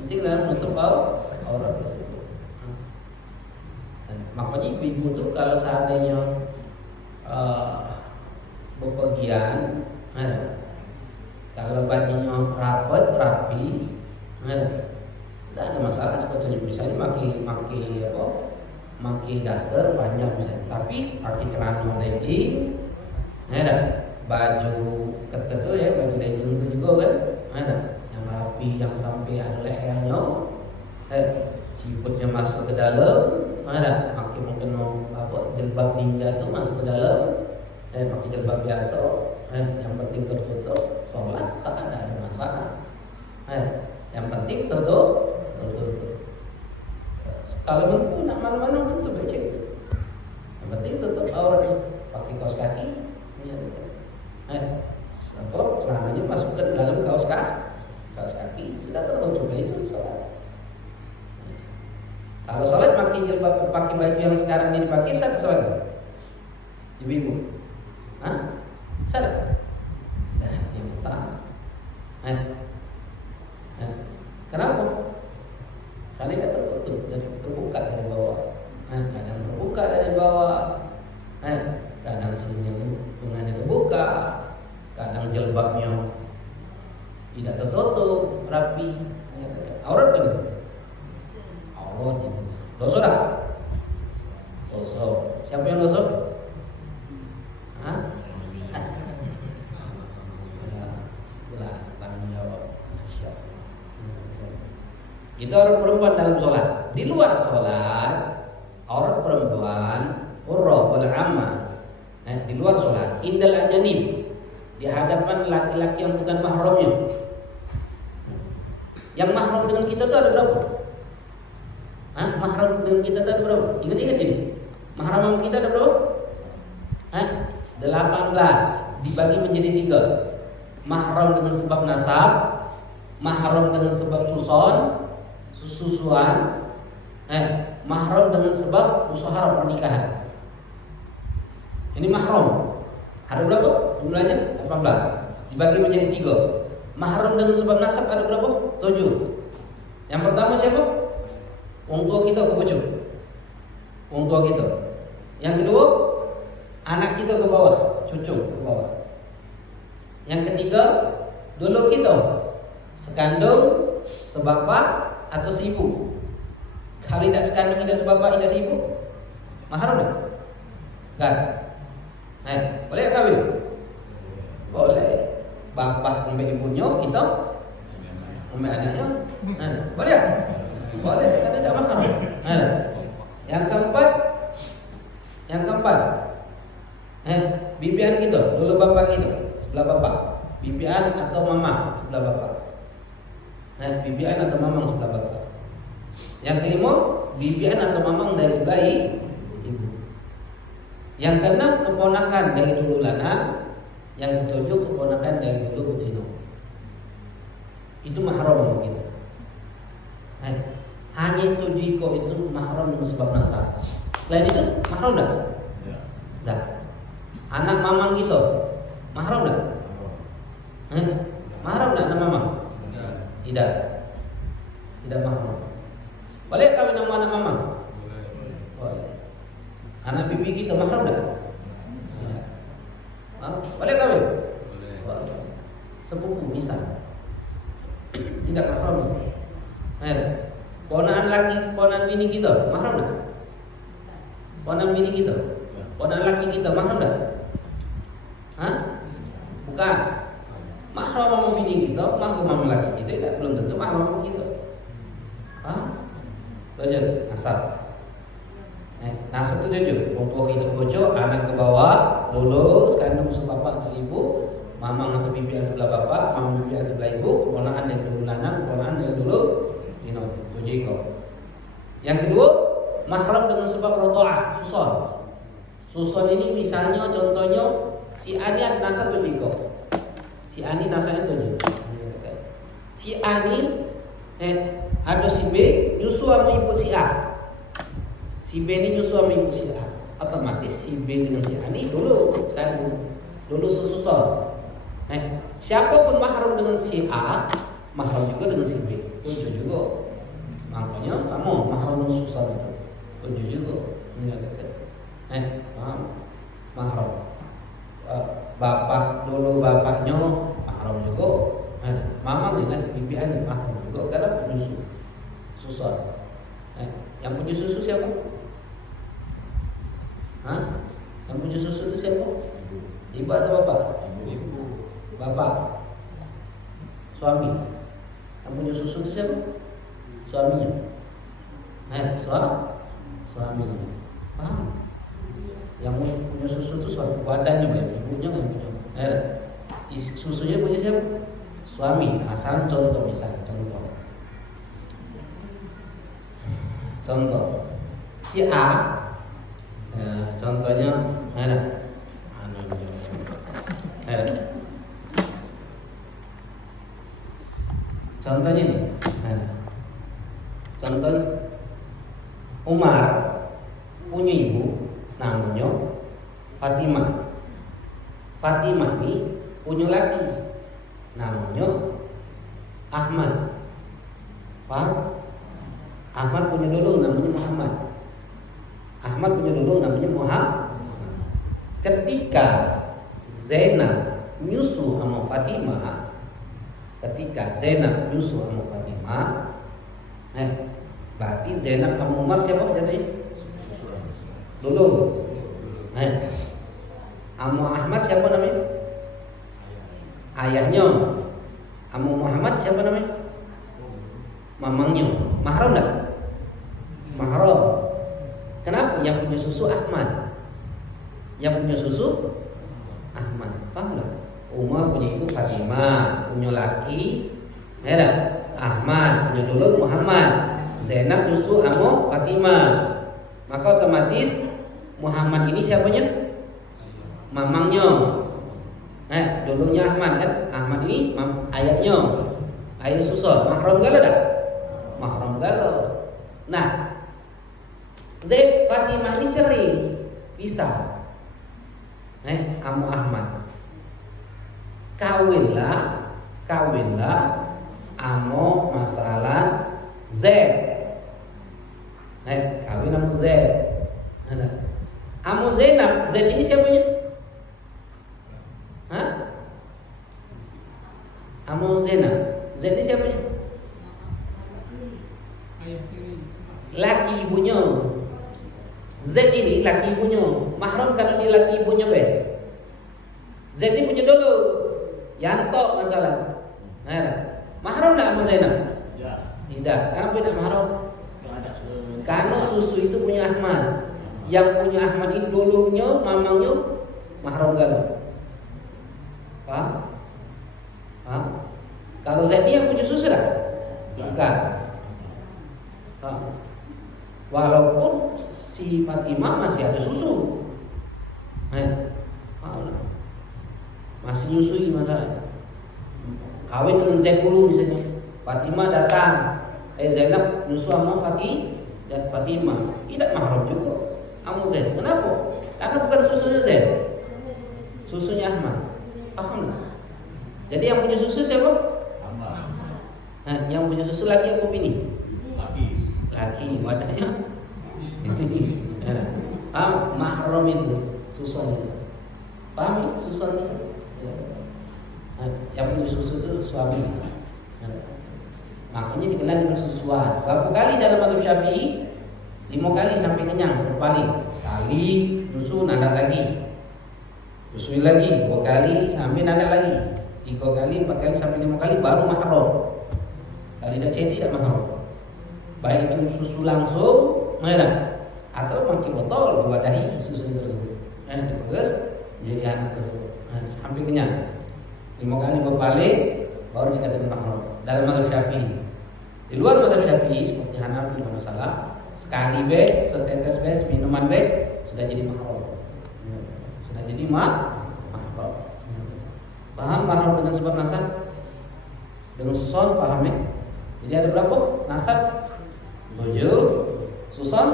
penting dalam menutup aurat tersebut. Makanya ibu-ibu tuh kalau seandainya bepergian, kalau bajunya rapi, tidak ada masalah sebetulnya. Misalnya pakai daster panjang misalnya, tapi pakai celana legging, baju ketat tuh ya, baju legging itu juga kan, yang rapi, yang sampai ada lehernya, siputnya masuk ke dalam, pakai mungkin jilbab ninja tuh masuk ke dalam, pakai jilbab biasa, yang penting tertutup, sholat sah, ada masalah, yang penting tertutup. Kalau bentuk nak mana-mana bentuk baca itu, yang penting tutup auratnya, pakai kaos kaki, ini ada celananya masukkan ke dalam kaos kaki, sudah tertutup itu sholat. Kalau sholat pakai jilbab, pakai baju yang sekarang ini dipakai, sah ke sholat? Ibu-ibu, sah? Dah, jangan salah. Kenapa? Karena tidak tertutup dan terbuka dari bawah. Kadang terbuka dari bawah, kadang sini lengannya terbuka, kadang jilbabnya tidak tertutup rapi. Aurat kan? Aurat itu. Dosa dah? Dosa. Siapa yang dosa? Tanggung jawab. Itu aurat perempuan dalam sholat. Di luar sholat, aurat perempuan hurra wal amma. Di luar sholat, indal ajanib, di hadapan laki-laki yang bukan mahramnya. Yang mahram dengan kita itu ada berapa? Mahram dengan kita itu ada berapa? Ingat-ingat ini. Mahram kita ada berapa? 18 dibagi menjadi 3. Mahram dengan sebab nasab, mahram dengan sebab susuan, mahram dengan sebab musyawarah pernikahan. Ini mahram. Ada berapa? Jumlahnya 18 dibagi menjadi 3. Mahram dengan sebab nasab ada berapa? 7. Yang pertama siapa? Wong tua kita ke bocor. Wong tua kita. Yang kedua, anak kita ke bawah, cucu ke bawah. Yang ketiga, dulu kita sekandung, sebapak atau seibu. Kalau tidak sekandung, tidak sebapak, tidak seibu, mahram tak? Kan? Boleh tak kawin? Boleh. Bapak ambil ibunya, kita ambil anaknya. Boleh tak? Boleh, karena tidak mahram. Yang keempat, bibian kita, dulu bapak kita sebelah bapak, bibian atau mama sebelah bapak. Bibian atau mamang sebelah bapak. Yang kelima, bibian atau mamang dari sebelah ibu. Yang keenam, keponakan dari dulu lanang. Yang ketujuh, keponakan dari dulu betina. Itu mahram kita. Hanya 7 itu mahram dengan sebab nasab. Selain itu mahram tak? Tak. Anak mamang kita mahram tak? Mahram tak anak mamang? Tidak. Tidak mahram. Boleh kawin nama anak mamang? Boleh. Anak bibi kita mahram tak? Boleh kawin? Boleh. Sepupu bisa. Tidak mahram itu. Ponakan laki, ponakan bini kita mahram tak? Ponakan bini kita, ponakan laki kita mahram tak? Bukan. Mahram sama bini kita, mahram sama laki kita tidak, belum tentu mahram sama kita. Belajar nasab. Nasab itu jujur. Orang tua kita bocor, anak ke bawah, dulu sekarang sebapak seibu, mamang atau bibi yang sebelah bapak, mamang bibi yang sebelah ibu, keponakan dari dulu lanang, keponakan dari dulu dino, tujuh ekor. Yang kedua, mahram dengan sebab rodoah, susun. Susun ini misalnya contohnya si Ani ada nasab 7 ekor. Si Ani nasabnya 7. Si Ani ada si B nyusu sama ibu si A. Si B ini nyusu sama ibu si A. Otomatis si B dengan si Ani dulu sekarang dulu sesusun. Siapapun mahram dengan si A mahram juga dengan si B, 7 juga. Makanya sama mahram dengan susan itu 7 juga. Paham? Mahram. Bapak dulu bapaknya mahram juga. Mamang dengan bibian mahram juga karena penyusu susan. Yang punya susu siapa? Hah? Yang punya susu itu siapa? Ibu atau bapak? Ibu. Bapak. Suami. Yang punya susu itu siapa? Suaminya. Suaminya. Paham? Yang punya susu itu suami. Wadahnya ibunya yang punya. Susunya punya siapa? Suami. Asal contoh misalnya, contoh si A, contohnya contohnya nih, contoh Umar punya ibu namanya Fatimah. Fatimah ini punya laki namanya Ahmad. Paham? Ahmad punya dulu namanya Muhammad. Ahmad punya dulu namanya Muhammad. Ketika Zainab nyusu sama Fatimah, berarti Zainab sama Umar siapa jatuhnya? Dulu. Sama Ahmad siapa namanya? Ayahnya. Sama Muhammad siapa namanya? Mamangnya. Mahram enggak? Mahram. Kenapa? Yang punya susu Ahmad. Ahmad. Paham enggak? Umar punya ibu Fatimah, punya laki Ahmad, punya dulu Muhammad. Zainab nyusu sama Fatimah. Maka otomatis Muhammad ini siapanya? Mamangnya. Dulunya Ahmad kan? Ahmad ini ayahnya. Ayah susun. Mahram galau dah? Mahram galau. Nah, Zaid Fatimah ini cerai, pisah. Sama Ahmad. Kawinlah amo masalah Z. Kawin amo Z. Amo Zainab, Z ini siapanya? Amo Zainab, Z ini siapanya? Laki ibunya. Z ini laki ibunya. Mahram karena dia laki ibunya Z ini punya dulu. Yanto masalah. Mahram enggak sama Zainab? Ya. Tidak. Kenapa tidak mahram? Karena susu itu punya Ahmad. Yang punya Ahmad ini dulunya mamangnya mahram galau. Paham? Kalau Z ini yang punya susu dah? Bukan. Walaupun si Fatimah masih ada susu. Masih nyusui masalah. Kawin dengan Zaid dulu misalnya. Fatimah datang. Zainab nyusu sama Fatimah. Tidak mahram juga. Sama Zaid. Kenapa? Karena bukan susunya Zaid. Susunya Ahmad. Paham? Jadi yang punya susu siapa? Ahmad. Yang punya susu laki apa bini? Laki. Wadahnya. Itu nih. Paham? Mahram itu susun itu. Paham? Susun itu. Yang punya susu itu suami. Makanya dikenal dengan susuan. Berapa kali dalam mazhab Syafi'i? 5 kali sampai kenyang, berpaling. Sekali susu nada lagi. Susui lagi 2 kali sampai nada lagi. 3 kali, 4 kali sampai 5 kali baru mahram. Kalau tidak jadi tidak mahram. Baik itu susu langsung atau pakai botol diwadahi susu tersebut. Dipegas jadi anak tersebut. Sampai kenyang. 5 kali berbalik baru dikatakan mahram dalam mazhab Syafi'i. Di luar mazhab Syafi'i seperti Hanafi bermasalah, sekali setetes minuman sudah jadi mahram. Sudah jadi mahram. Paham mahram dengan sebab nasab? Dengan susun paham ya? Jadi ada berapa? Nasab 7, susun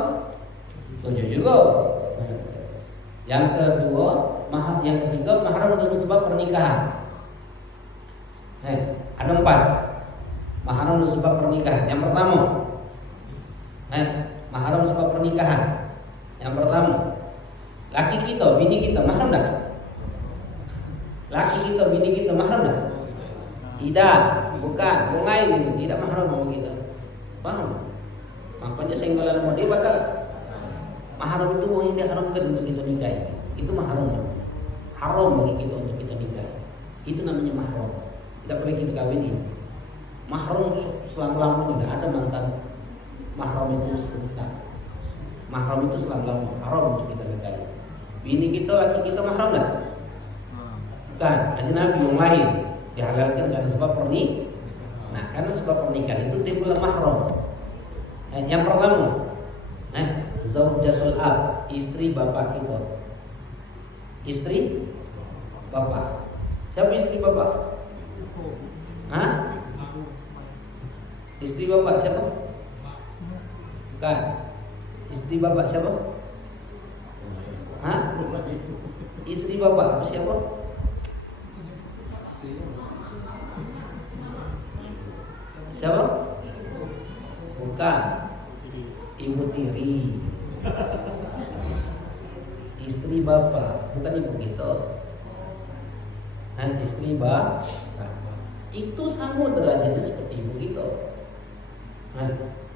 7 juga. Yang kedua, yang ketiga mahram dengan sebab pernikahan. Ada 4. Mahram dan sebab pernikahan. Yang pertama, mahram sebab pernikahan. Yang pertama, laki kita, bini kita mahram dah? Laki kita, bini kita mahram dah? Tidak, bukan, orang lain itu tidak mahram sama kita. Paham? Makanya senggolan sama dia bakal. Mahram itu orang yang diharamkan untuk kita nikahi. Itu mahram. Haram bagi kita untuk kita nikahi. Itu namanya mahram. Tidak boleh kita kawinin. Mahram selama-lamanya tidak ada mantan. Mahram itu sebentar. Mahram itu selama-lamanya haram untuk kita nikahi. Bini kita, laki kita mahram dah? Bukan, ajnabi yang lain dihalalkan karena sebab pernikahan. Nah, karena sebab pernikahan itu timbul mahram. Yang pertama, zaujatul ab, istri bapak kita. Istri bapak. Siapa istri bapak? Hah? Istri bapak siapa? Bukan. Istri bapak siapa? Hah? Istri bapak siapa? Siapa? Bukan. Ibu tiri. Istri bapak, bukan ibu kita. Istri bapak itu sama derajatnya seperti ibu kita.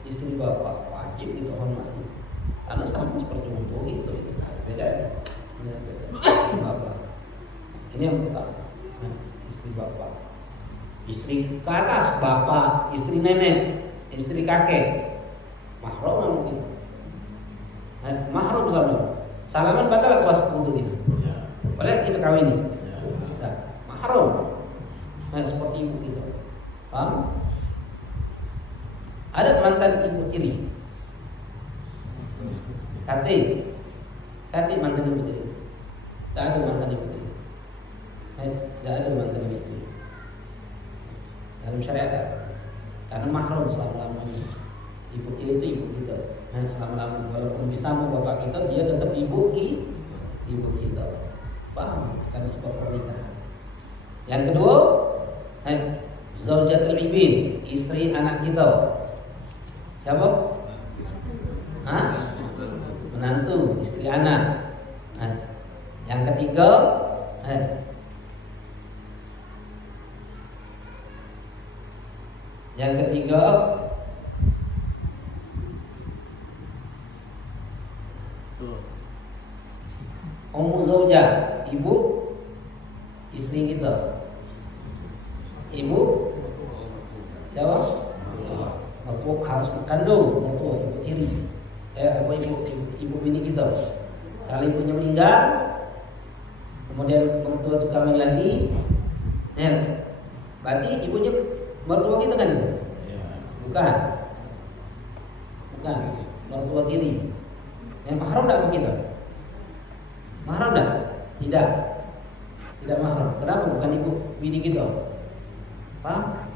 Istri bapak wajib itu hormati. Karena sama seperti ibu kita itu. Beda. Bapak. Ini yang pertama. Istri bapak. Istri ke atas bapak, istri nenek, istri kakek. Mahram mungkin. Mahram sama. Salaman batal puasa untuk ini. Boleh kita kawin ini. Mahram. Seperti ibu kita. Paham? Ada mantan ibu tiri. Kati mantan ibu tiri. Tak ada mantan ibu tiri. Tidak ada mantan ibu tiri. Dalam syariat ada. Karena mahram selama-lamanya. Ibu tiri itu ibu kita. Selama-lamanya walaupun bisa sama bapak kita, dia tetap ibu kita. Paham? Karena sebab pernikahan. Yang kedua, zaujatul ibin, istri anak kita. Siapa? Menantu, istri anak. Yang ketiga, ummu zaujah, ibu istri kita. Ibu siapa? Mertua harus kandung, mertua ibu tiri. Ibu bini kita. Kalau ibunya meninggal, kemudian mertua itu kawin lagi, berarti ibunya mertua kita kan itu? Bukan, mertua tiri. Yang mahram tak kita? Mahram tak? Tidak mahram. Kenapa? Bukan ibu bini kita. Paham?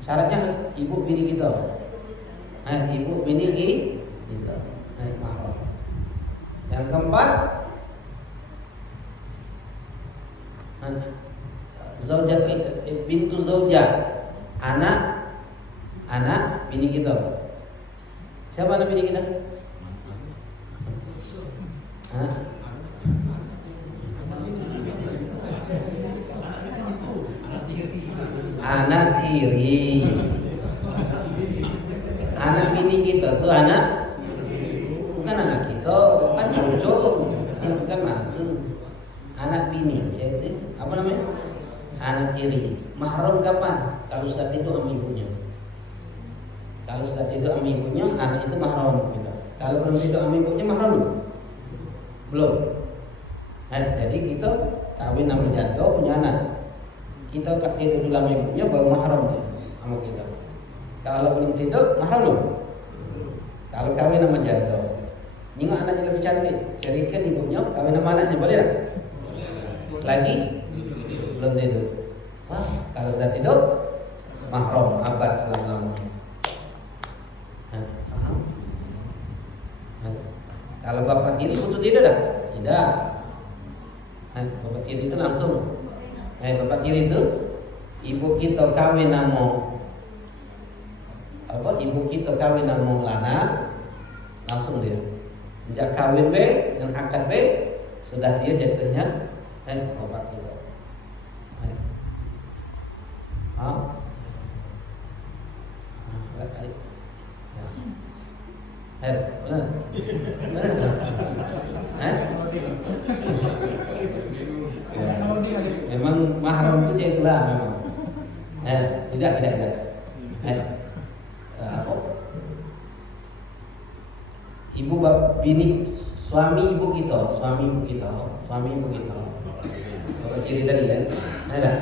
Syaratnya harus ibu bini kita. Ibu bini kita. Mahram. Yang keempat, zaujat bintu zaujah, anak bini kita. Siapa anak bini kita? Anak tiri. Anak bini kita tuh bukan anak kita, kan cucu, bukan mantu. Anak bini, apa namanya? Anak tiri. Mahram kapan? Kalau sudah tidur sama ibunya. Kalau sudah tidur sama ibunya, anak itu mahram kita. Kalau belum tidur sama ibunya, mahram belum. Jadi kita kawin sama janda punya anak. Kita tidur dulu sama ibunya, baru mahram dia sama kita. Kalau belum tidur, mahram belum. Kalau kawin sama janda, nengok anaknya lebih cantik, carikan ibunya, kawin sama anaknya, boleh tak? Lagi belum tidur. Kalau sudah tidur, mahram abad selama-lamanya. Kalau bapak tiri butuh tidur dah? Tidak. Bapak tiri itu langsung. Bapak tiri itu ibu kita kawin sama ibu kita kawin sama lanang, langsung dia sejak kawin B dengan akad B sudah dia jatuhnya bapak kita. Memang mahram itu itulah memang. Tidak. Ibu bini suami ibu kita. Bapak ciri tadi kan. Ada.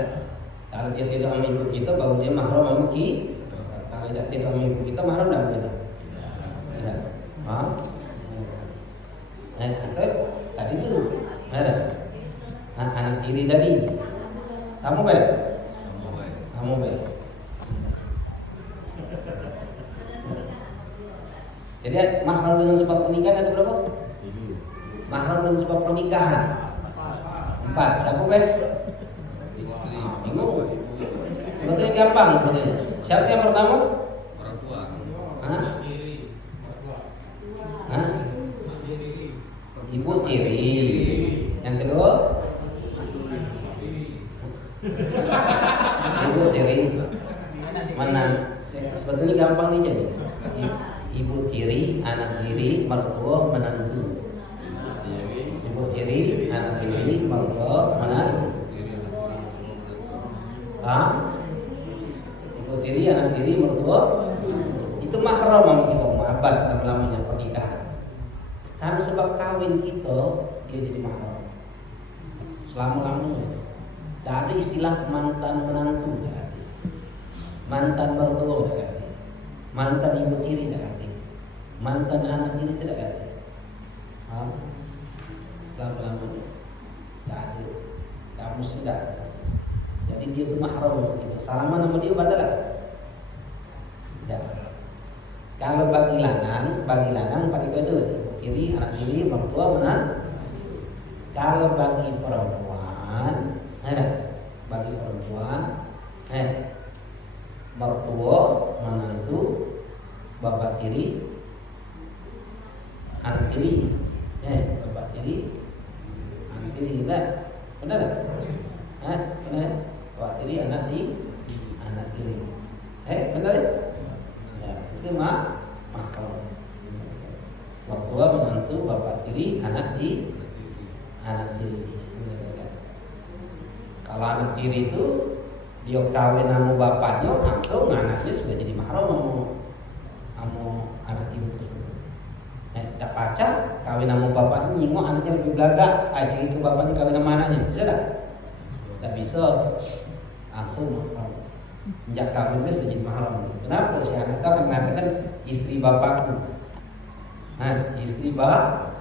Kalau dia tidak sama ibu kita baru dia mahram sama kita. Kalau dia tidak sama ibu kita mahram dah kita. Tidak. Atau tadi tu ada. Anak tiri tadi sama baik. Jadi mahram dengan sebab pernikahan ada berapa? 7. Mahram dengan sebab pernikahan 4. Siapa baik? Bingung. Sebetulnya gampang sebetulnya. Siapa yang pertama? Orang tua. Ibu tiri. Yang kedua? Ibu tiri. Mana? Sebetulnya gampang nih jadi. Ibu tiri, anak tiri, mertua, menantu. Ibu tiri, anak tiri, mertua, menantu. Ibu tiri, anak tiri, mertua. Itu mahram kita, muhabbat selama-lamanya pernikahan. Karena sebab kawin kita, dia jadi mahram selama-lamanya. Tidak ada istilah mantan menantu, mantan mertua, mantan ibu tiri, mantan anak tiri, tidak ada. Selama-lamanya tidak ada. Kamu sudah ada. Jadi dia itu mahram kita. Salaman sama dia batal tak? Tidak. Kalau bagi lanang pada itu ibu tiri, anak tiri, mertua, menantu. Kalau bagi perempuan, mertua, menantu, bapak tiri, anak tiri, bapak tiri, anak tiri, benar? Benar? Bapak tiri, anak tiri, benar? Ya, itu mahram. Mertua, menantu, bapak tiri, anak tiri. Kalau anak tiri itu dia kawin sama bapaknya, langsung anaknya sudah jadi mahram sama anak tiri tersebut. Tak pacar kawin sama bapaknya, nyingok anaknya lebih belaga, ajari ke bapaknya kawin sama anaknya, bisa tak? Tak bisa, langsung mahram. Sejak kawin dia sudah jadi mahram. Kenapa? Si anak itu akan mengatakan istri bapakku, istri bapak.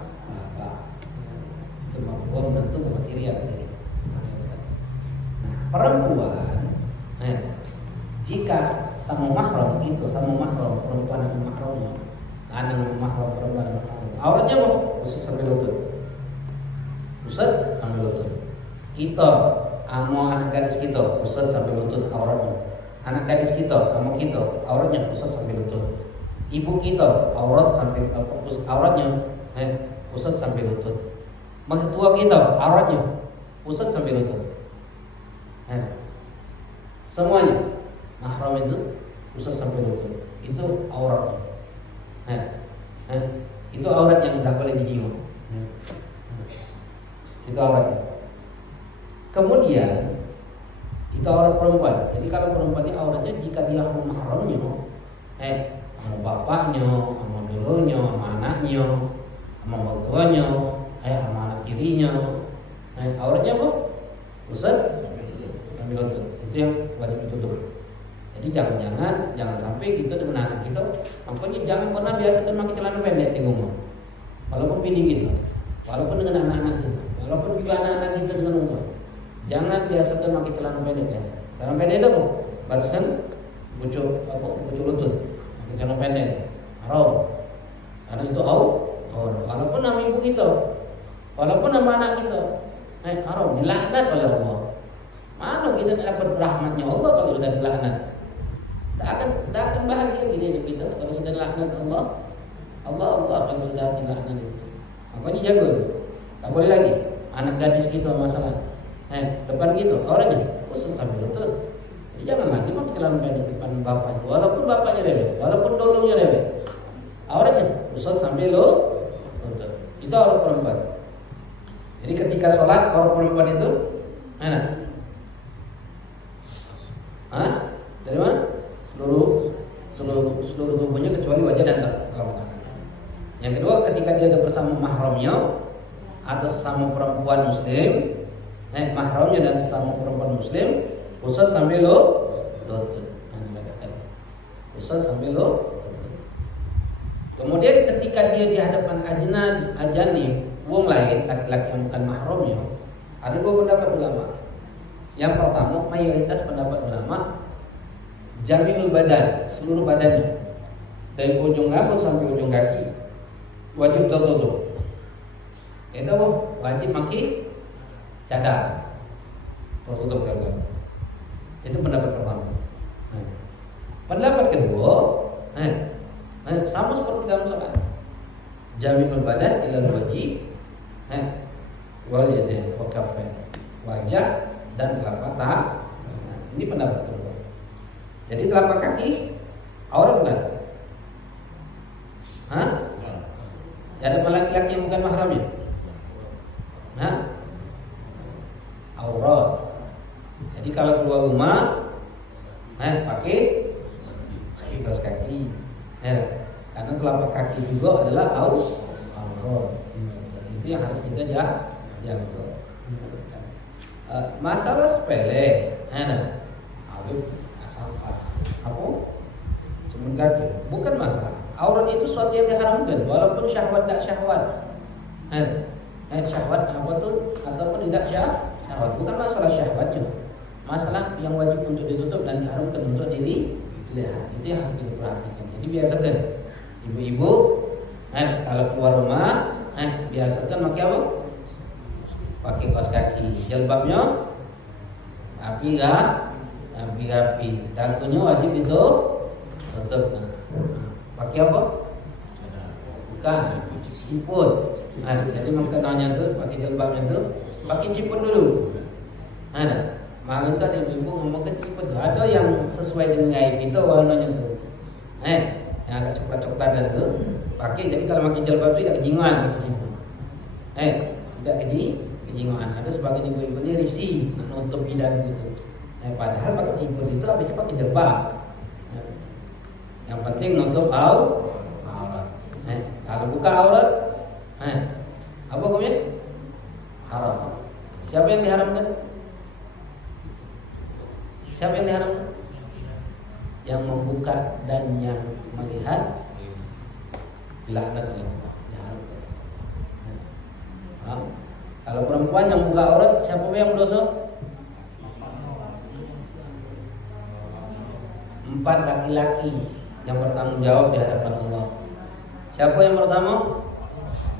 Itu mertua, menantu, bapak tiri, anak tiri. Perempuan, jika sama mahram itu, perempuan sama mahramnya, anak sama mahram, perempuan sama mahram, auratnya mau usut sampai lutut, kita sama anak gadis kita usut sampai lutut auratnya, anak gadis kita sama kita auratnya usut sampai lutut, ibu kita auratnya usut sampai lutut, mertua kita auratnya usut sampai lutut. Semuanya mahram itu usut sampai lutut. Itu auratnya. Itu aurat yang tidak boleh dijinjung. Itu auratnya. Kemudian itu aurat perempuan. Jadi kalau perempuan ini auratnya jika dia sama mahramnya, sama bapaknya, sama dulunya, sama anaknya, sama mertuanya, sama anak tirinya, auratnya apa? Usut sampai lutut. Itu yang wajib ditutup. Jadi jangan sampai kita dengan anak kita, makanya jangan pernah biasakan pakai celana pendek di rumah. Walaupun bini kita, walaupun dengan anak-anak kita, walaupun juga anak-anak kita dengan umur, jangan biasakan pakai celana pendek ya. Celana pendek itu apa? Batasan pucuk lutut. Pakai celana pendek, haram. Karena itu walaupun nama ibu kita, walaupun nama anak kita, haram, dilaknat oleh Allah. Mana kita dapat rahmatnya Allah kalau sudah dilaknat? tak akan bahagia dia hidup kita kalau sudah laknat Allah kalau sudah dilaknat itu. Makanya jago, tak boleh lagi anak gadis kita masalah. Depan gitu orangnya usut sambil lutut. Jadi jangan lagi pakai celana pendek depan bapaknya, walaupun bapaknya lewat, walaupun dulunya lewat. Auratnya usut sambil lutut. Itu aurat perempuan. Jadi ketika sholat aurat perempuan itu mana? Dari mana? Seluruh tubuhnya kecuali wajah dan telapak kaki. Yang kedua, ketika dia ada bersama mahramnya atau sesama perempuan muslim, mahramnya dan sesama perempuan muslim, usut sambil lutut. Usut sambil lutut. Kemudian ketika dia di hadapan ajanib, wong lain, laki-laki yang bukan mahramnya, ada dua pendapat ulama. Yang pertama, mayoritas pendapat ulama, jami'ul badan, seluruh badannya, dari ujung rambut sampai ujung kaki wajib tertutup. Itu wajib pakai cadar, tertutup gargar. Itu pendapat pertama. Pendapat kedua, sama seperti dalam sholat, jami'ul badan ilal wajib, wal yadain wa kaffain, wajah dan telapak tangan. Ini pendapat kedua. Jadi telapak kaki aurat bukan? Ada laki-laki yang bukan mahramnya? Aurat. Jadi kalau keluar rumah, pakai kaos kaki. Karena telapak kaki juga adalah aurat. Itu yang harus kita jaga. Masalah sepele, sampah, apa? Cuma kaki, bukan masalah. Aurat itu suatu yang diharamkan, walaupun syahwat tak syahwat. Syahwat apa tuh? Ataupun tidak syahwat, bukan masalah syahwatnya. Masalah yang wajib untuk ditutup dan diharamkan untuk dilihat. Itu yang harus diperhatikan. Jadi biasakan ibu-ibu, kalau keluar rumah, biasakan pakai apa? Pakai kaos kaki, jilbabnya rapi, dagunya wajib itu tutup. Pakai apa? Bukan ciput. Jadi mengenanya tu pakai jilbabnya tu pakai ciput dulu. Makin tu ada ibu ngomong ke ciput tu ada yang sesuai dengan gaya kita warnanya tu. Yang agak coklat-coklatan tu pakai. Jadi kalau pakai jilbab tu tidak kejingan pakai ciput. Tidak kejingan. Ada sebagian ibu-ibu ni risih nak nutup hidung gitu. Padahal pakai ciput itu habisnya pakai jilbab. Yang penting nutup aurat. Kalau buka aurat, apa hukumnya? Haram. Siapa yang diharamkan? Siapa yang diharamkan? Yang membuka dan yang melihat dilaknat oleh Allah. Kalau perempuan yang buka aurat, siapa yang berdosa? 4 laki-laki yang bertanggung jawab di hadapan Allah. Siapa yang pertama?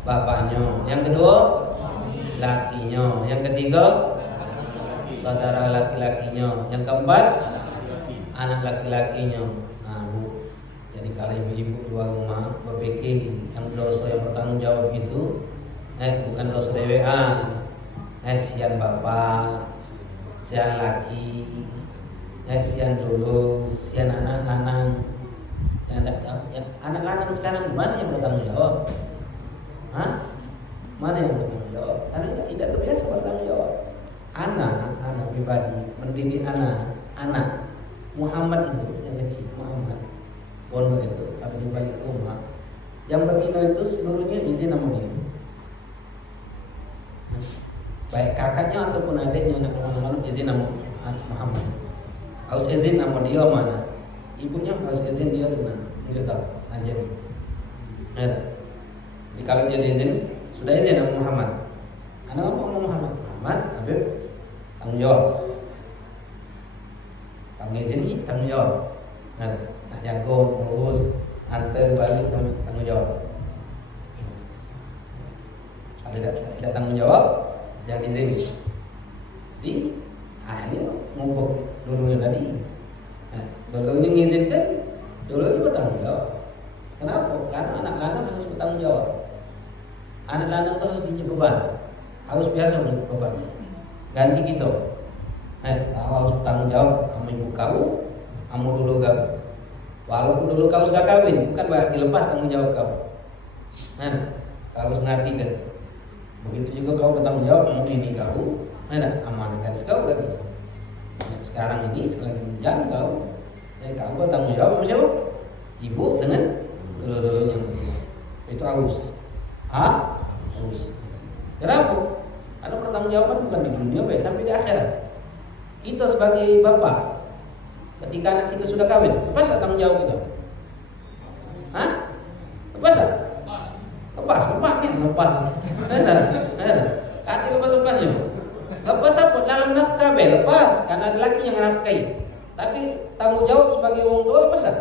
Bapaknya. Yang kedua? Lakinya. Yang ketiga? Saudara laki-lakinya. Yang keempat? Anak laki-lakinya. Bu. Jadi kalau ibu-ibu keluar rumah berpikir yang dosa yang bertanggung jawab itu bukan dosa dewean. Sian bapak, sian laki, sian dulu, sian anak lanang. Yang anak lanang sekarang mana yang bertanggung jawab? Mana yang bertanggung jawab? Karena tidak terbiasa bertanggung jawab. Anak pribadi mendidik anak Muhammad itu yang kecil, Muhammad Bono itu kalau dibalik ke rumah, yang betina itu seluruhnya izin sama dia. Baik kakaknya ataupun adiknya nak ngomong izin sama Muhammad. Harus izin sama dia mana? Ibunya harus izin dia dengan dia tahu ajar. Jadi kalau dia izin, sudah izin sama Muhammad. Anak apa sama Muhammad? Habib tanggung jawab. Kamu izin tanggung jawab. Nak jago, ngurus, antar balik sama tanggung jawab. Kalau tidak tanggung jawab, jangan izin. Jadi ini ngubuk dulunya tadi. Dulunya ngizinkan, dulunya bertanggung jawab. Kenapa? Karena anak lanang harus bertanggung jawab. Anak lanang itu harus diberi beban, harus biasa beri beban. Ganti kita. Kau harus bertanggung jawab sama ibu kau, kamu dulu kau. Walaupun dulu kau sudah kawin, bukan berarti lepas tanggung jawab kau. Kau harus mengerti kan. Begitu juga kau bertanggung jawab sama bini kau, sama anak gadis kau lagi. Sekarang ini sekali menjang kau, kau bertanggung jawab sama siapa? Ibu dengan dulu-dulunya. Itu harus. Harus. Kenapa? Karena pertanggungjawaban bukan di dunia, baik sampai di akhirat. Kita sebagai bapak, ketika anak kita sudah kawin, lepas tak tanggung jawab kita? Lepas tak? Lepas nih, lepas. Hati lepas-lepasnya. Lepas apa? Dalam nafkah lepas, karena ada laki yang nafkahi. Tapi tanggung jawab sebagai orang tua lepas tak?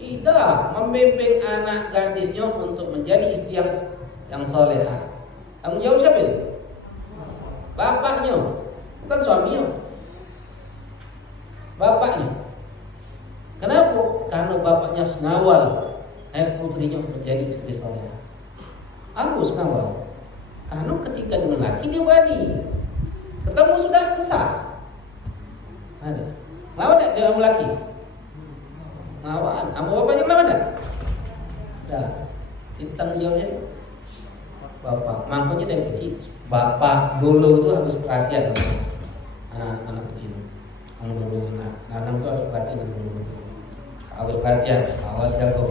Tidak, membimbing anak gadisnya untuk menjadi istri yang salehah. Tanggung jawab siapa itu? Bapaknya, bukan suaminya. Bapaknya. Kenapa? Karena bapaknya harus ngawal putrinya menjadi istri salehah. Harus ngawal. Karena ketika dengan laki dia berani. Ketemu sudah besar. Ada. Lawan tak dia sama laki? Lawan. Sama bapaknya lawan tak? Dah. Itu tanggung jawabnya bapak. Makanya dari kecil bapak dulu itu harus perhatian anak kecil. Anak dulu anak itu harus perhatian dulu. Harus perhatian, harus jago.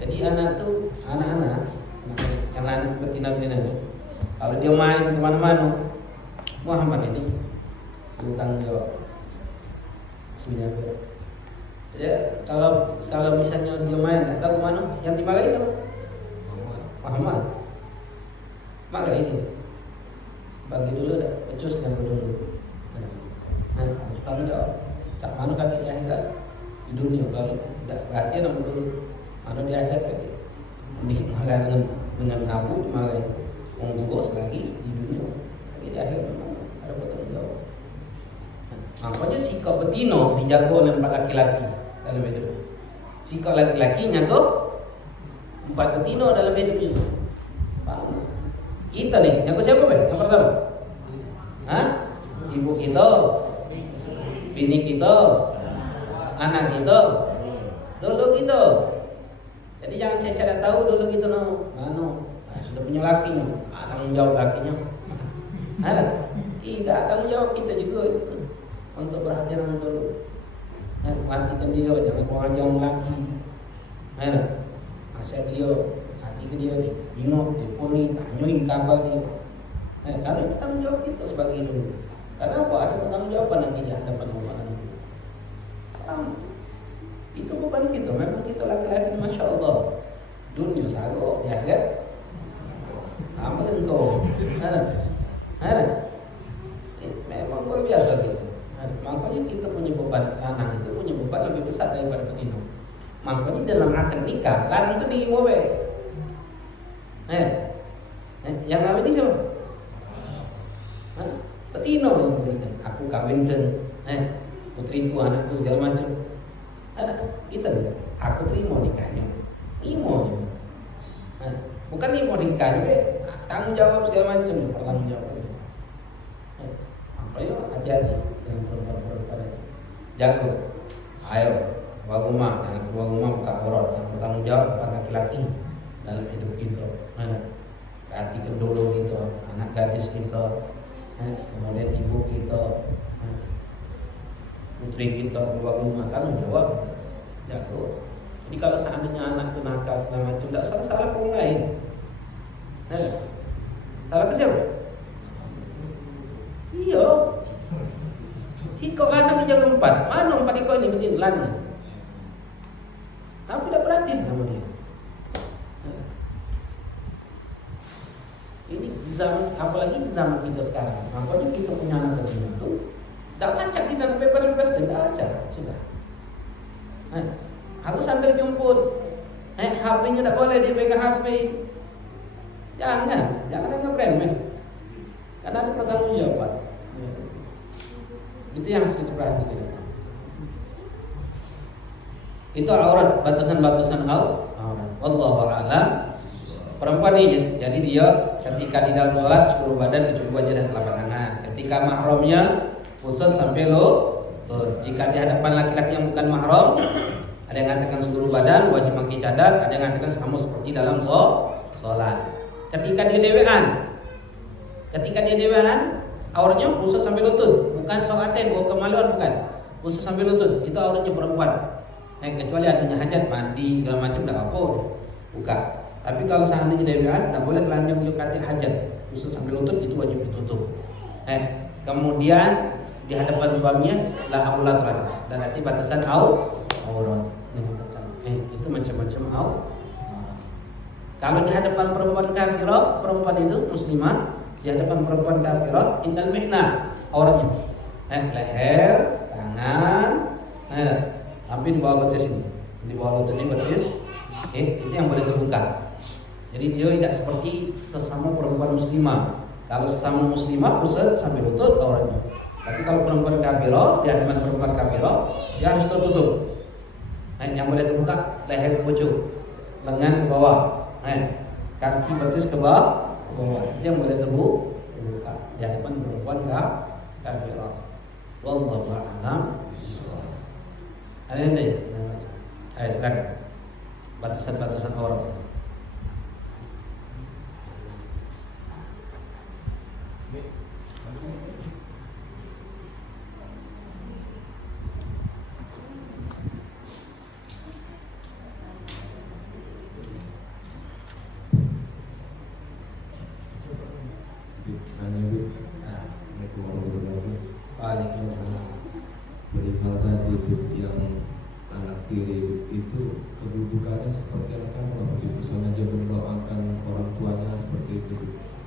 Jadi anak tuh anak-anak yang lain betina-betina itu, kalau dia main kemana-mana, Muhammad ini tanggung jawab. Sebenarnya. Jadi kalau misalnya dia main tak tahu kemana, yang dimarahi siapa? Muhammad. Maka ini bagi dulu dah, becus dan dulu. Tanggung jawab. Tak mana kaki di akhirat di dunia kalau tidak perhatian nama dulu. Mana di akhirat kaki. Dimarah dengan ngabu, dimarah orang tua selagi di dunia. Kaki di akhirat ada bertanggung jawab. Makanya sikap betino dijaga oleh 4 laki-laki dalam hidup. Sikap laki-laki nyaga 4 betino dalam hidupnya. Paham? Kita nih, jago siapa be? Yang pertama? Ibu kita, bini kita, anak kita, dulu kita. Jadi jangan saya tahu dulu kita sudah punya lakinya, tanggung jawab lakinya. Ada? Tidak, tanggung jawab kita juga itu untuk perhatian sama dulu. Perhatikan dia, jangan kurang jauh laki. Ada? Asyik dia. Ke dia bingung, telefoni, tanyain kabar dia. Kalau itu tanggung jawab kita sebagai dulu. Karena apa? Ada tanggung jawaban nanti di hadapan Allah. Itu beban kita. Memang kita laki-laki, masya Allah. Dunia sago, di akhirat. Apa engkau? Ada. Memang luar biasa kita. Makanya kita punya beban, lanang itu punya beban lebih besar daripada betina. Makanya dalam akad nikah, lanang itu diimo be. Yang kawin ini siapa? Petino yang memberikan. Aku kawinkan putriku, anakku segala macam. Kita aku terima nikahnya. Imo. Bukan imo nikahnya, tanggung jawab segala macam. Tanggung jawab. Ayo hati-hati dengan perempuan-perempuan itu. Jago. Ayo keluar rumah, jangan keluar rumah buka aurat. Yang bertanggung jawab pada laki-laki dalam hidup kita. Perhatikan dulu kita, anak gadis kita, kemudian ibu kita, putri kita, keluar rumah, tanggung jawab. Jago. Jadi kalau seandainya anak itu nakal segala macam, tidak salah ke orang lain. Salah ke siapa? Iya. Si kau lanang di jam 4, mana 4 ikut ini begini lanang. Tapi tidak perhatian sama dia. Ini zaman, apalagi di zaman kita sekarang. Makanya kita punya anak kecil itu tidak acak kita bebas-bebas, tidak acak sudah. Harus sampai jemput. HP-nya tidak boleh dia pegang HP. Jangan anggap remeh. Karena ada pertanggungjawaban. Itu yang harus kita perhatikan. Itu aurat, batasan-batasan aurat. Wallahu a'lam. Perempuan ini jadi dia ketika di dalam sholat seluruh badan kecuali wajah dan telapak tangan. Ketika mahramnya pusat sampai lutut. Jika di hadapan laki-laki yang bukan mahram, ada yang mengatakan seluruh badan wajib pakai cadar, ada yang mengatakan sama seperti dalam sholat. Ketika dia dewean, auratnya pusat sampai lutut, bukan soaten, bukan kemaluan, bukan. Pusat sampai lutut, itu auratnya perempuan. Kecuali adanya hajat, mandi segala macam, tidak apa, buka. Tapi kalau seandainya dewean, tidak boleh telanjang yukati hajat, pusat sampai lutut itu wajib ditutup. Kemudian di hadapan suaminya la aulat lah, berarti batasan aurat. Itu macam-macam aurat. Kalau di hadapan perempuan kafirah, perempuan itu muslimah, di hadapan perempuan kafirah indal mihna auratnya. Leher, tangan, hampir di bawah betis ini. Di bawah lutut ini betis. Itu yang boleh terbuka. Jadi dia tidak seperti sesama perempuan muslimah. Kalau sesama muslimah pusat sampai lutut auratnya. Tapi kalau perempuan kafirah, di hadapan perempuan kafirah, dia harus tertutup. Yang boleh terbuka leher ke pucuk, lengan ke bawah, kaki betis ke bawah, itu yang boleh terbuka di hadapan perempuan kafirah. Wallahu a'lam. Ada yang lain? Ayo sekarang batasan-batasan aurat. Waalaikumsalam. Perihal tadi yang anak tiri itu kedudukannya seperti apa? Begitu sengaja mendoakan orang tuanya seperti itu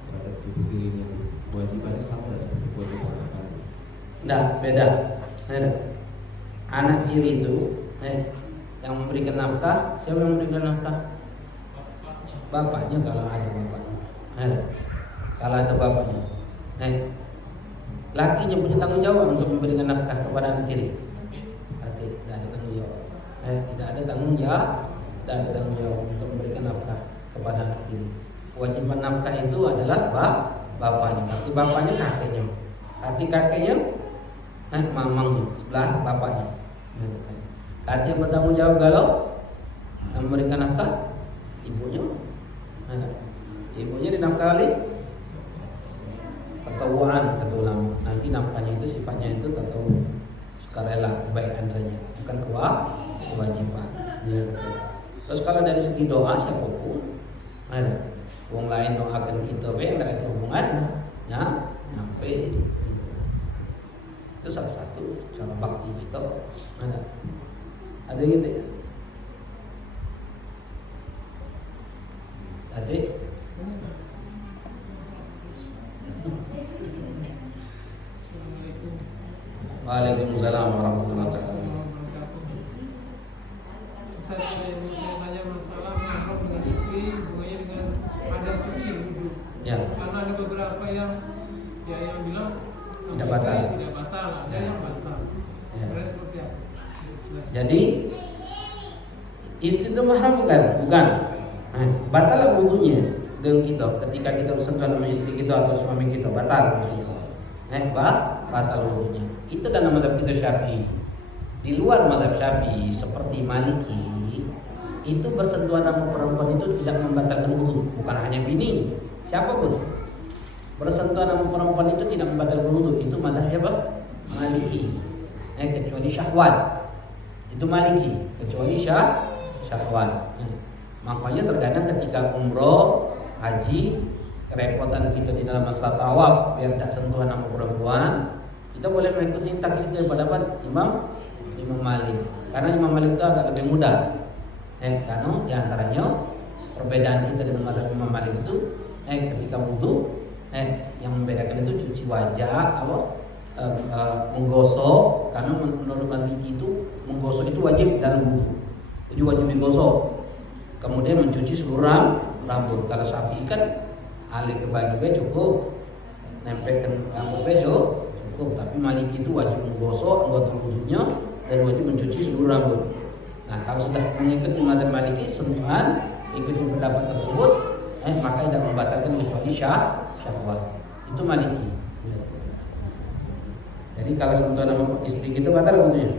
terhadap ibu tirinya, kewajibannya sama seperti kewajiban anak. Nah, beda. Anak tiri itu yang memberikan nafkah, siapa yang memberikan nafkah? Bapaknya kalau ada bapaknya. Kalau ada bapaknya. Lakinya punya tanggung jawab untuk memberikan nafkah kepada anak tiri. Tidak ada tanggung jawab. Tidak ada tanggung jawab untuk memberikan nafkah kepada anak tiri. Kewajiban nafkah itu adalah bapaknya. Arti bapaknya kakeknya. Arti kakeknya mamangnya sebelah bapaknya. Arti yang bertanggung jawab kalau memberikan nafkah ibunya. Ibunya dinafkahi ketawuan kata ulama. Nanti nafkahnya itu sifatnya itu tertawu, sukarela, kebaikan saja, bukan kewajiban. Terus kalau dari segi doa siapapun ada wong lain doakan kita, tidak ada hubungan, nyampe. Itu salah satu cara bakti kita. Ada gitu ya. Adik. Waalaikumsalam warahmatullahi wabarakatuh. Saya tanya masalah mahram dengan istri, hubungannya dengan ada suci wudhu. Ya. Karena ada beberapa yang bilang Tidak batal. Tidak batal, ada Ya. yang batal. Ya. Sebenarnya seperti apa? Jadi istri itu mahram bukan? Bukan. Batal wudhunya dengan kita ketika kita bersentuhan sama istri kita atau suami kita, batal wudhunya. Batal wudhunya. Itu dalam mazhab kita Syafi'i. Di luar mazhab Syafi'i seperti Maliki, itu bersentuhan sama perempuan itu tidak membatalkan wudhu, bukan hanya bini, siapapun. Bersentuhan sama perempuan itu tidak membatalkan wudhu, itu mazhab siapa? Maliki. Kecuali syahwat. Itu Maliki, kecuali syahwat. Makanya terkadang ketika umroh, haji, kerepotan kita di dalam masalah tawaf biar tidak sentuhan sama perempuan, kita boleh mengikuti taklid daripada Imam Malik. Karena Imam Malik itu agak lebih mudah. Karena diantaranya perbedaan kita dengan mazhab Imam Malik itu ketika wudhu, yang membedakan itu cuci wajah, menggosok. Karena menurut Maliki itu menggosok itu wajib dalam wudhu, jadi wajib digosok. Kemudian mencuci seluruh rambut. Kalau Syafi'i kan alih ke baju cukup, nempelkan rambut cukup. Tapi Maliki itu wajib menggosok anggota wudhunya dan wajib mencuci seluruh rambut. Nah, kalau sudah mengikuti mazhab Maliki sentuhan ikuti pendapat tersebut, maka tidak membatalkan kecuali syahwat. Itu Maliki. Jadi kalau sentuhan sama istri kita batal betulnya.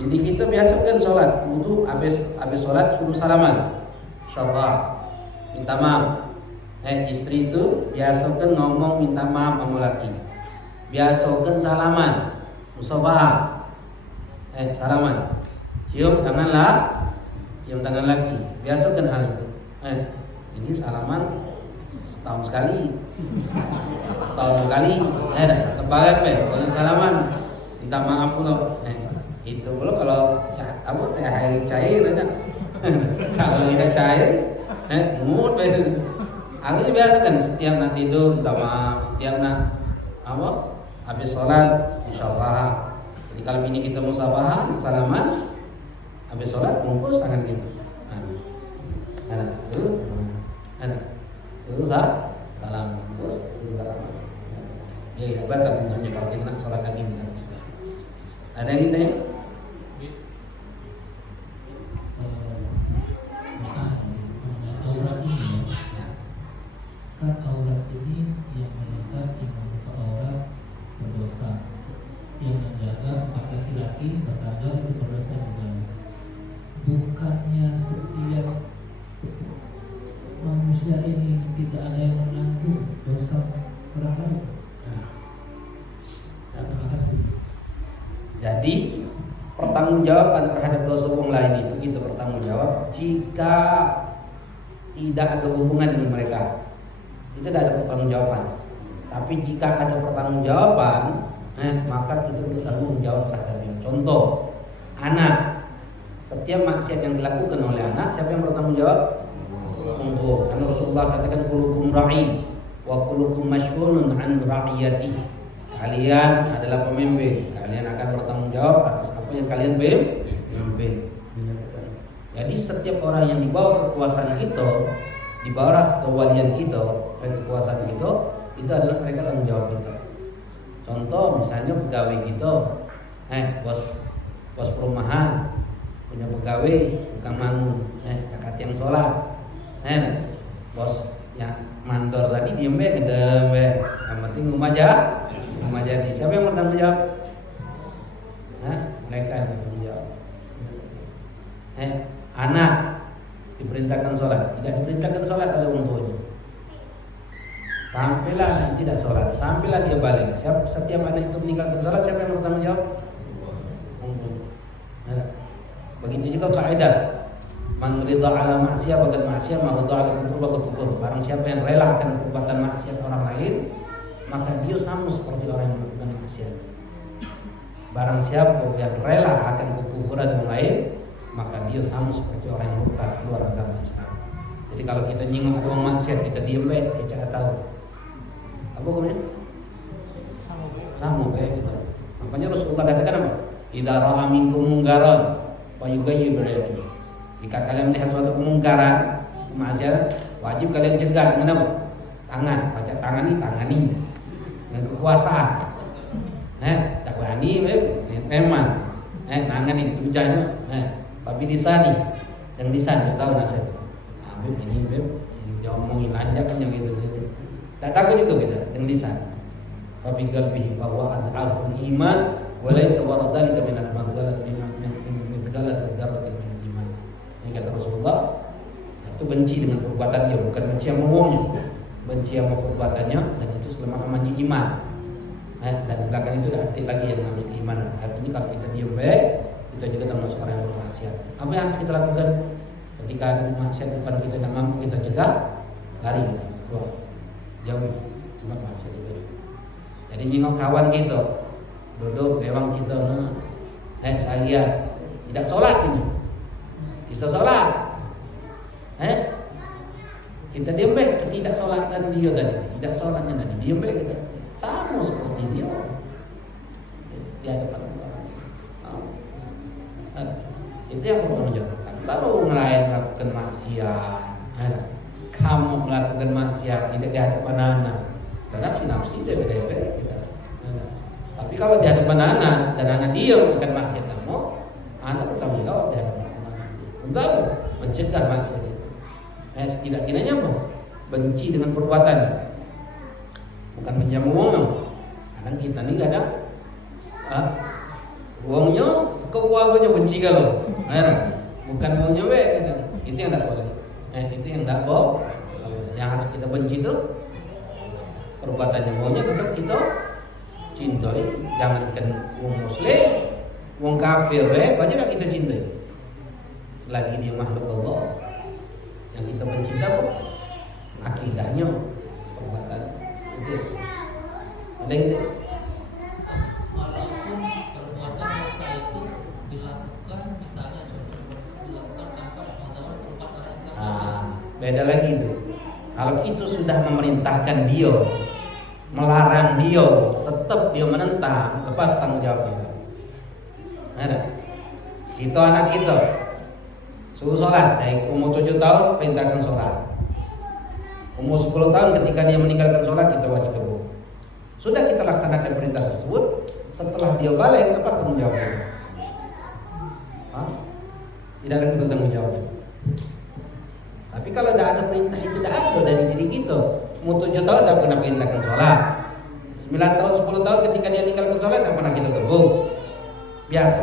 Jadi kita biasa kan sholat, wudu habis sholat suruh salaman, insyaallah minta maaf. Istri itu biasa kan ngomong minta maaf sama laki, biasa kan salaman, musafahah, salaman, cium tangan laki, biasa kan hal itu. Ini salaman setahun sekali, setahun sekali, kebalan kalau salaman minta maaf pula. Itu pula kalau air cair aja. Kalau tidak cair, mood itu. Aku biasa kan setiap nak tidur minta maaf, setiap nak habis sholat insyaallah. Jadi kalau ini kita musafahah salaman, habis sholat bungkus tangan kita. Suruh salam bungkus, suruh salam. Ya batal bunganya kalau kita nak sholat lagi misalnya. Ada yang ditanya? Aurat ini kan aurat ini yang melihat yang membuka aurat berdosa, yang menjaga hak laki-laki bertanda itu berdosa juga. Bukannya setiap manusia ini tidak ada yang menanggung dosa orang lain? Terima kasih. Jadi pertanggungjawaban terhadap dosa orang lain itu kita bertanggung jawab jika tidak ada hubungan dengan mereka. Itu tidak ada pertanggungjawaban. Tapi jika ada pertanggungjawaban, maka kita bertanggung jawab terhadapnya. Contoh, anak. Setiap maksiat yang dilakukan oleh anak, siapa yang bertanggung jawab? Untuk. Karena Rasulullah katakan kulukum ra'i wa kulukum mas'ulun an ra'iyati. Kalian adalah pemimpin. Kalian akan bertanggung jawab atas apa yang kalian pimpin. Jadi setiap orang yang dibawa kekuasaan kita, dibawa kewalian kita, kekuasaan kita, itu adalah mereka tanggung jawab kita. Contoh misalnya pegawai kita, bos perumahan punya pegawai tukang bangun, kakak yang sholat, bos yang mandor tadi diem yang penting rumah jadi. Siapa yang bertanggung jawab? Mereka yang bertanggung jawab. Anak diperintahkan sholat, tidak diperintahkan sholat oleh orang tuanya. Sampailah tidak sholat, sampailah dia balik. Setiap anak itu meninggalkan sholat, siapa yang bertanggung jawab? Begitu juga kaidah, man ridha ala maksiyah bagat maksiyah, man ridha ala kufur bagat kufur. Barang siapa yang rela akan perbuatan maksiat orang lain, maka dia sama seperti orang yang melakukan maksiat. Barang siapa yang rela akan kekufuran orang lain, maka dia sama seperti orang yang murtad keluar agama Islam. Jadi kalau kita nyinggung orang maksiat, kita diem baik, kita tidak tahu. Apa hukumnya? Sama baik kita. Makanya Rasulullah katakan apa? Idza ra'a minkum munkaran wa yughayyir biyadihi. Jika kalian melihat suatu kemungkaran, kemaksiatan, wajib kalian cegah dengan apa? Tangan, baca tangani dengan kekuasaan. Tak berani memang. Tangani tujanya. Tapi lisani, yang lisan dia tahu nasihat. Beb ini dia omongin aja kan yang gitu sih. Tak takut juga kita dengan lisan. Tapi qalbihi fa huwa ad'aful iman wa laysa waradhalika min al-madghalat min dzarratin min iman. Ini kata Rasulullah, itu benci dengan perbuatan dia, bukan benci sama ngomongnya, benci sama perbuatannya, dan itu selama-lamanya iman. Dan belakang itu ada arti lagi yang namanya keimanan. Artinya kalau kita diam baik, kita juga termasuk orang yang bermaksiat. Apa yang harus kita lakukan ketika ada maksiat depan kita tidak mampu kita cegah? Lari, keluar, jauhi tempat maksiat itu. Jadi nyingok kawan kita, duduk bewang kita, saya tidak sholat ini, kita sholat, kita diam baik, tidak sholatkan dia tadi, tidak sholatnya tadi, diam baik kita, sama seperti dia, di hadapan orang. Itu yang pertama jawab. Kalau ngelain melakukan maksiat, kamu melakukan maksiat tidak di hadapan anak, dan nafsi dia beda-beda kita. Tapi Tapi kalau di hadapan anak dan anak diam akan maksiat kamu, anak bertanggung jawab di hadapan anak. Untuk apa? Mencegah maksiat itu. Setidak-tidaknya apa? Benci dengan perbuatannya, bukan menjamu uangnya. Kadang kita nih kadang uangnya ke keluarganya benci kalau, bukan uangnya kadang. Itu yang tidak boleh. Itu yang tidak boleh. Yang harus kita benci itu perbuatannya, maunya tetap kita cintai. Jangankan wong muslim, wong kafir banyak kita cintai. Selagi dia makhluk Allah, yang kita benci apa? Akidahnya, perbuatan. Itu. Ada itu. Walaupun perbuatan dosa itu dilakukan, misalnya dilakukan tanpa pengetahuan perbuatan orang. Beda lagi itu. Kalau kita sudah memerintahkan dia, melarang dia, tetap dia menentang, lepas tanggung jawab kita. Ada. Itu anak kita suruh sholat, dari umur 7 tahun perintahkan sholat. Umur 10 tahun ketika dia meninggalkan sholat, kita wajib kebun. Sudah kita laksanakan perintah tersebut, setelah dia balik, lepas tanggung jawab kita. Tidak lagi bertanggung jawab. Tapi kalau tidak ada perintah itu tidak ada dari diri kita. Umur 7 tahun tidak pernah perintahkan sholat. 9 tahun, 10 tahun ketika dia meninggalkan sholat, tidak pernah kita kebun. Biasa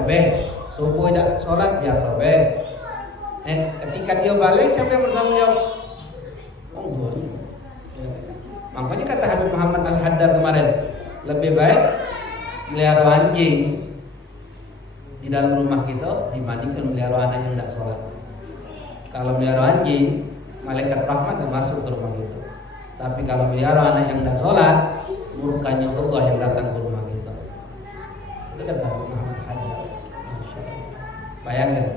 subuh tidak sholat, biasa ketika dia balik, siapa yang bertanggung jawab? Tuanya. Makanya kata Habib Muhammad Al-Haddad kemarin, lebih baik melihara anjing di dalam rumah kita dibandingkan melihara anak yang tidak sholat. Kalau melihara anjing, malaikat rahmat tidak masuk ke rumah kita. Tapi kalau melihara anak yang tidak sholat, murkanya Allah yang datang ke rumah kita. Itu kata Habib Muhammad Al-Haddad. Bayangkan,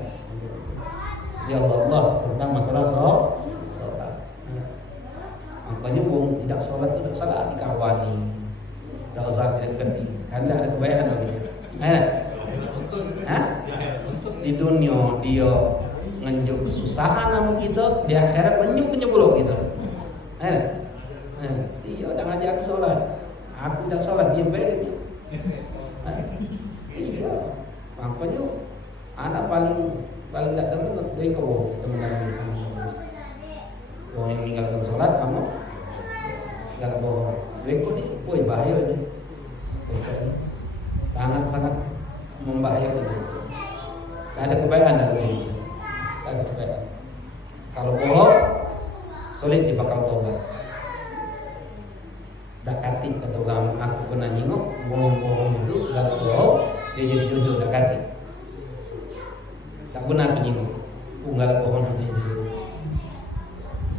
ya Allah tentang masalah sholat. Makanya tidak sholat itu tidak salah dikawani, tidak usah dekati, karena ada kebaikan bagi dia. Di dunia dia ngenjuk kesusahan sama kita, di akhirat menjuk penyebuluh kita. Dia udah ngajak sholat, aku tidak sholat, dia bedanya. Iya, makanya anak paling tidak temen dari kau teman-teman. Orang yang meninggalkan sholat kamu gak bohong. Beko nih, boy bahaya ini. Sangat-sangat membahayakan itu. Gak ada kebaikan dari ini. Gak ada kebaikan. Kalau bohong, sulit dibakal tobat. Dakati kata ulama, aku pernah nyingok, bohong itu gak bohong, dia jadi jujur dakati. Tak pernah aku nyingok, gak bohong itu jadi jujur.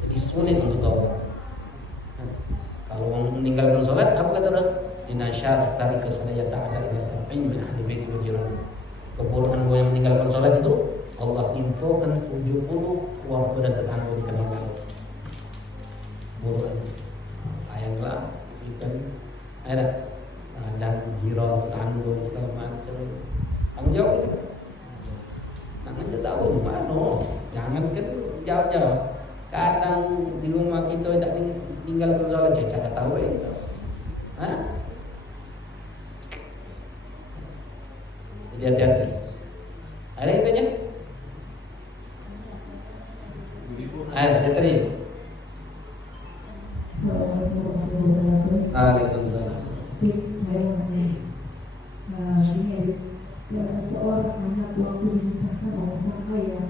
Jadi sulit untuk tobat. Kalau meninggalkan sholat, apa kata Rasul? Inna syaraf tari kesadaya ta'ala ila sab'in min ahli baiti wa jiran. Keburukan yang meninggalkan sholat itu Allah timpakan 70 keluarga dan tetangga di kanan balik. Keburukan. Ayanglah, ikan, ada dan jiran, tanggung segala macam. Tanggung jawab itu. Nangan tahu di mana. Jangan kan jauh-jauh. Kadang di rumah kita tidak tinggal ke sholat, cecah tahu itu. Jadi hati-hati. Ada yang tanya? Ada terima. Assalamualaikum warahmatullahi wabarakatuh. Waalaikumsalam. Saya mau ini seorang anak waktu dinikahkan oleh sang ayah,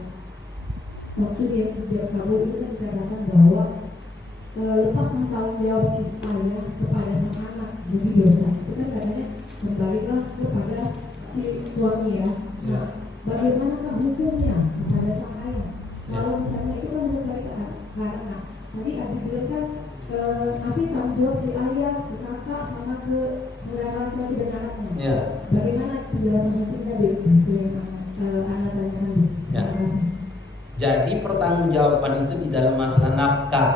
waktu dia tidak kabur itu kan dikatakan bahwa lepas tanggung jawab si ayah kepada sang anak, jadi dosa itu kan katanya kembalilah kepada si suami ya. Nah, bagaimanakah hukumnya kepada sang ayah? Kalau misalnya itu kan kembali ke anak. Tadi ada bilang kan kasih tanggung jawab si ayah ke kakak sama ke saudara laki dan anaknya. Ya. Bagaimana penjelasan hukumnya dari anak dan anak? Ya. Jadi pertanggungjawaban itu di dalam masalah nafkah.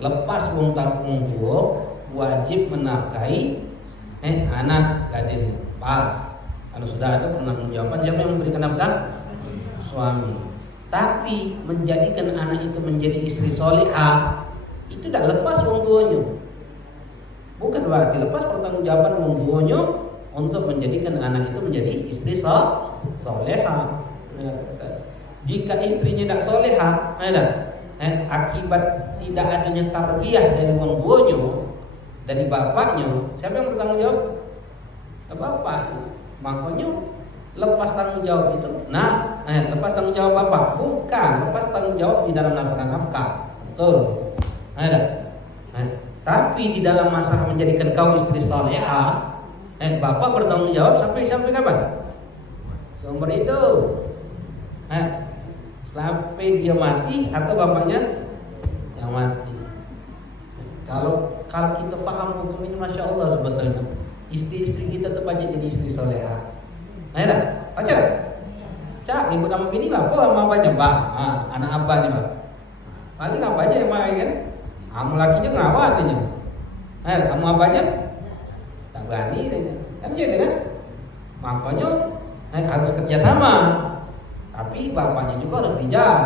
Lepas wong tanggung tua wajib menafkahi anak gadis. Pas. Kalau sudah ada pertanggungjawaban, siapa yang memberikan nafkah? Suami. Tapi menjadikan anak itu menjadi istri solihah itu tidak lepas wong tuanya. Bukan berarti lepas pertanggungjawaban wong tuanya, untuk menjadikan anak itu menjadi istri soleha. Jika istrinya tidak soleha, akibat tidak adanya tarbiyah dari wong tuanya, dari bapaknya, siapa yang bertanggung jawab? Bapak. Makanya lepas tanggung jawab itu, lepas tanggung jawab bapak, bukan lepas tanggung jawab di dalam masalah nafkah, betul. Tapi di dalam masalah menjadikan kau istri salehah, bapak bertanggung jawab sampai kapan? Seumur hidup. Sampai dia mati atau bapaknya yang mati. Kalau kita paham hukum ini, masya Allah sebetulnya istri-istri kita tetap aja jadi istri salehah. Baca. Cak, ibu nama bini lah, sama apanya, Pak? Anak apa nih, Pak? Paling apa aja yang main kan? Kamu lakinya kenapa adanya? Kamu apanya? Tak berani adanya. Kan gitu kan? Makanya harus kerjasama. Tapi bapaknya juga harus bijak.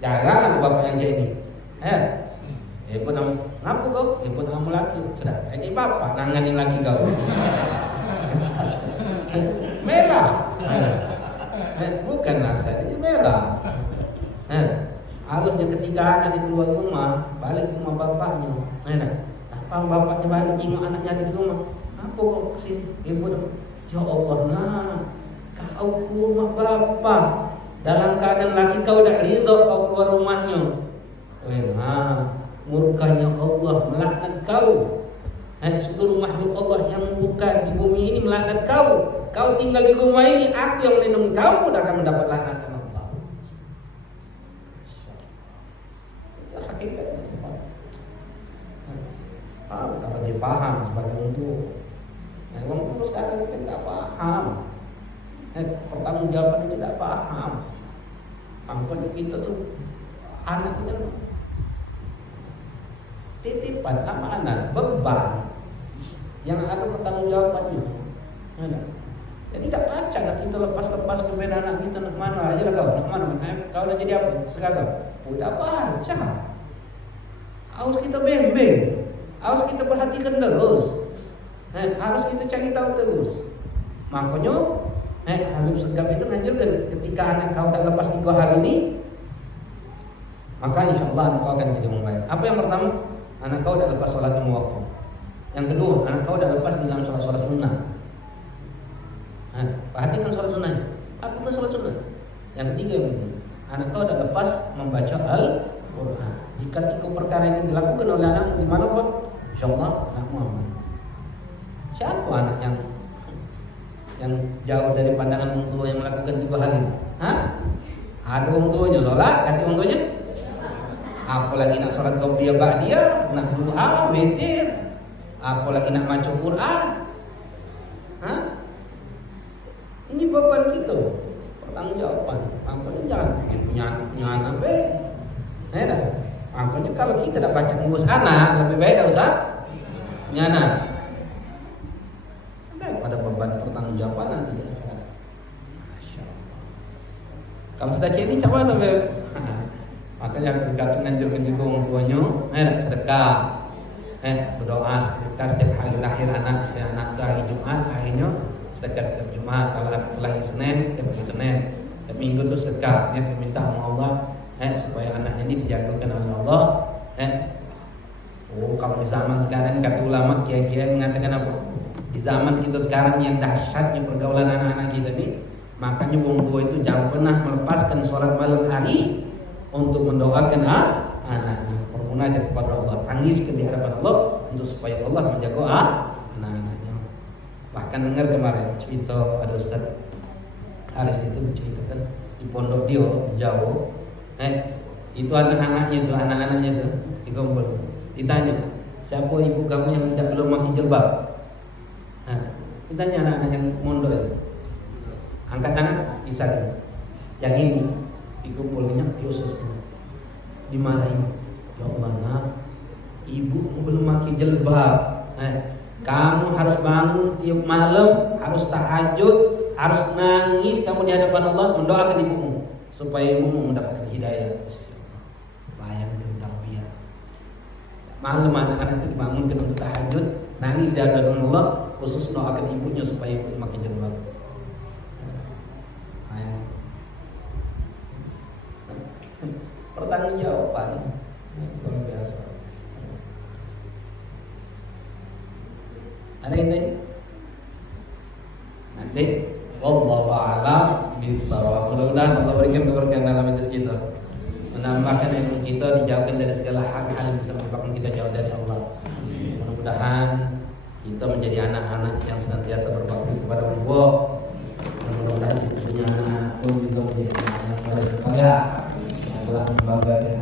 Jangan bapak yang jadi. Ibu nama ngapu kau? Ibu nama laki. Sudah, kayak bapak nanganin laki kau. Merah. Bukan nasihat, ini merah. Harusnya ketika anak itu keluar rumah, balik ke rumah bapaknya. Apa bapaknya balik jenguk anaknya di rumah? Apa kau kesini? Ibu, ya Allah, kau ke rumah bapak dalam keadaan laki kau dah ridho kau keluar rumahnya. Murkanya Allah melaknat kau. Seluruh makhluk Allah yang bukan di bumi ini melaknat kau. Kau tinggal di rumah ini, aku yang melindungi kau, mudah akan mendapat laknat Allah. Itu hakikatnya. Kalau dia paham sebagai untuk, orang tua sekarang mungkin tidak paham. Pertanggungjawaban itu tidak paham. Makanya kita tuh anak itu kan titipan, amanah, beban yang ada pertanggungjawabannya. Jadi tidak baca nak kita lepas kepada anak kita nak mana aja lah kau, nak mana, kau dah jadi apa? Sekarang tidak baca. Harus kita bimbing, harus kita perhatikan terus, harus kita cari tahu terus. Makanya Habib Segaf itu menganjurkan ketika anak kau dah lepas 3 hal ini, maka insya Allah anak kau akan jadi orang baik. Apa yang pertama? Anak kau dah lepas sholat 5 waktu. Yang kedua, anak kau dah lepas di dalam sholat sunnah. Perhatikan sholat sunnahnya, lakukan sholat sunnah. Yang ketiga yang penting, anak kau dah lepas membaca Al-Quran. Jika 3 perkara ini dilakukan oleh anak dimanapun, insya Allah anakmu aman. Siapa anak yang jauh dari pandangan orang tua yang melakukan 3 hal ini? Ada orang tuanya sholat, ganti orang tuanya. Apalagi nak sholat qobliyah ba'diyah, nak duha, witir, apalagi nak baca Quran. Ini beban kita, pertanggungjawaban. Makanya jangan pengen punya anak Makanya kalau kita tak baca ngurus anak, lebih baik tak usah punya anak. Daripada beban pertanggungjawaban nanti. Masya Allah. Kalau sudah ini siapa nak? Makanya sedekah nganjur orang tuanya, sedekah. Berdoa sedekah setiap hari lahir anak, setiap anak itu hari Jumat, akhirnya sedekah setiap Jumat. Kalau anak itu lahir Senin, setiap hari Senin. Setiap minggu itu sedekah, meminta sama Allah supaya anak ini dijagakan oleh Allah. Kalau di zaman sekarang kata ulama kiai-kiai mengatakan apa? Di zaman kita sekarang yang dahsyatnya pergaulan anak-anak kita ini, makanya orang tua itu jangan pernah melepaskan sholat malam hari untuk mendoakan anaknya, bermunajat kepada Allah, tangiskan di hadapan Allah untuk supaya Allah menjaga anak-anaknya. Bahkan dengar kemarin cerita ada Ustaz Haris itu menceritakan di pondok dia di Jawa, itu anak-anaknya itu dikumpul, ditanya siapa ibu kamu yang tidak belum pakai jilbab. Ditanya anak-anak yang mondok itu, angkat tangan, bisa kan? Yang ini dikumpulnya khusus dimarahin. Ya Allah, nak, ibu belum pakai jilbab. Kamu harus bangun tiap malam, harus tahajud, harus nangis kamu di hadapan Allah mendoakan ibumu supaya ibumu mendapatkan hidayah. Bayangkan tarbiyah. Malam anak-anak itu dibangunkan untuk tahajud, nangis di hadapan Allah khusus doakan ibunya supaya ikut pakai jilbab. Pertanggungjawaban luar biasa. Ada ini nanti wallahu a'lam bishawab. Mudah-mudahan Allah berikan keberkahan dalam majlis kita, menambahkan ilmu kita, dijauhkan dari segala hal-hal yang bisa menyebabkan kita jauh dari Allah. Mudah-mudahan kita menjadi anak-anak yang senantiasa berbakti kepada Allah. Mudah-mudahan kita punya anak pun juga menjadi anak-anak soleh yang telah membanggakan